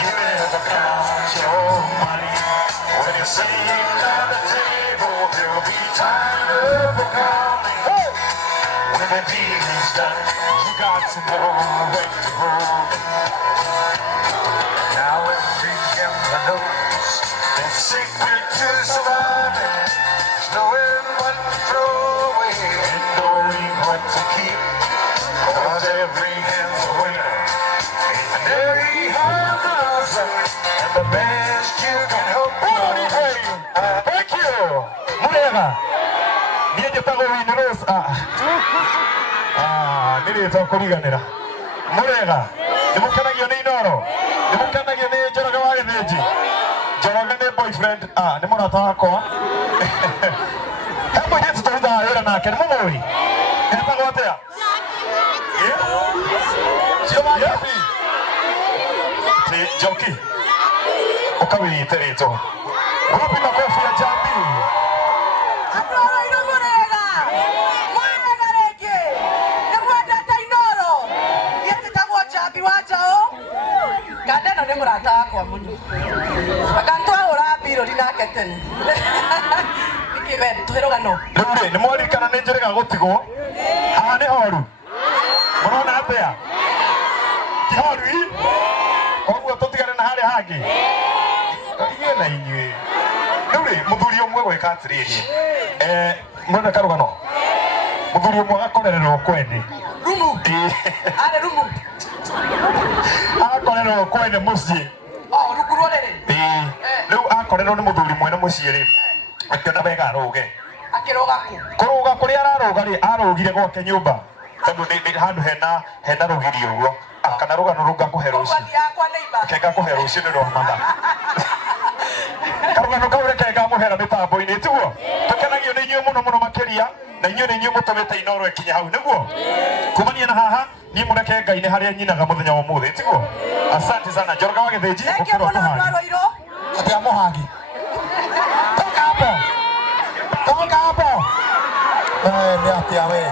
You never count your money. When you're sitting at the table, there'll be time for coming. When the deed is done, you got to know when to hold it. Now every gambler knows the secret to surviving is knowing what to throw away and knowing what to keep. Cause every hand's a winner and every hand a loser, and the best you can hope for. Thank you. Murega. Nije tago winners. Nilito kuriganira. Murega. Nimukanagio ni Noro. Nimukanagio ni Njoroge wa Gĩthĩnji. Njoroge ni boyfriend. Ni mũrata wakwa. Hebu nyeti tũrutaga wĩra nake, nĩmũmũĩ? Etagwo atĩa? Njoki. Ũkawĩite rĩtwa. Wapi makofi ya Jambi? Kadeno ni murata wakwa muno. Akantwahũra mbirũri nake tene. Nĩkĩ we tũhĩrũgano. Rĩu nĩ mwaririkana nĩ Njĩrĩga gũtigwo? Haha nĩ horu. Mũrona atĩa? Ti horu ii? Koguo tũtigane na harĩa hangĩ. Inyuĩ na inyuĩ. Rĩu rĩ, mũthuri ũmwe gwĩka atĩrĩrĩ. Mũrona karũgano? Mũthuri ũmwe agakorererwo kwene. Rumu. Arĩ rumu. Akorerwo kwene mũciĩ. Rungu rũrĩrĩ. Rĩu akorerwo nĩ mũthuri mwene mũciĩ rĩ, akĩona wega arũge. Akĩrũga kũ? Kũrũga kũrĩa ararũga rĩ, arũgire gwake nyũmba. Tondũ nĩ handũ hena rũgiri ũguo. Kana rũgano rũu ngakũhe rũciũ. Reke ngakũhe rũciũ nĩ rwa matha. Karũgano kau reke ngamũhera mĩtambo-inĩ, tiguo? Tũkenagio nĩ inyuĩ mũno mũno makĩria, na inyuĩ nĩ inyuĩ mũtũmĩte Inooro ĩkinye hau, nĩguo? Kumania na haha, niĩ mũreke Ngai nĩ harĩa nyinaga mũthenya wa ũmũthĩ, tiguo? Asante sana. Njoroge wa Gĩthĩnji, ũkĩrwo tũhangi. Atĩa mũhangi? Toka hapo. Toka hapo. Nĩ atĩa we?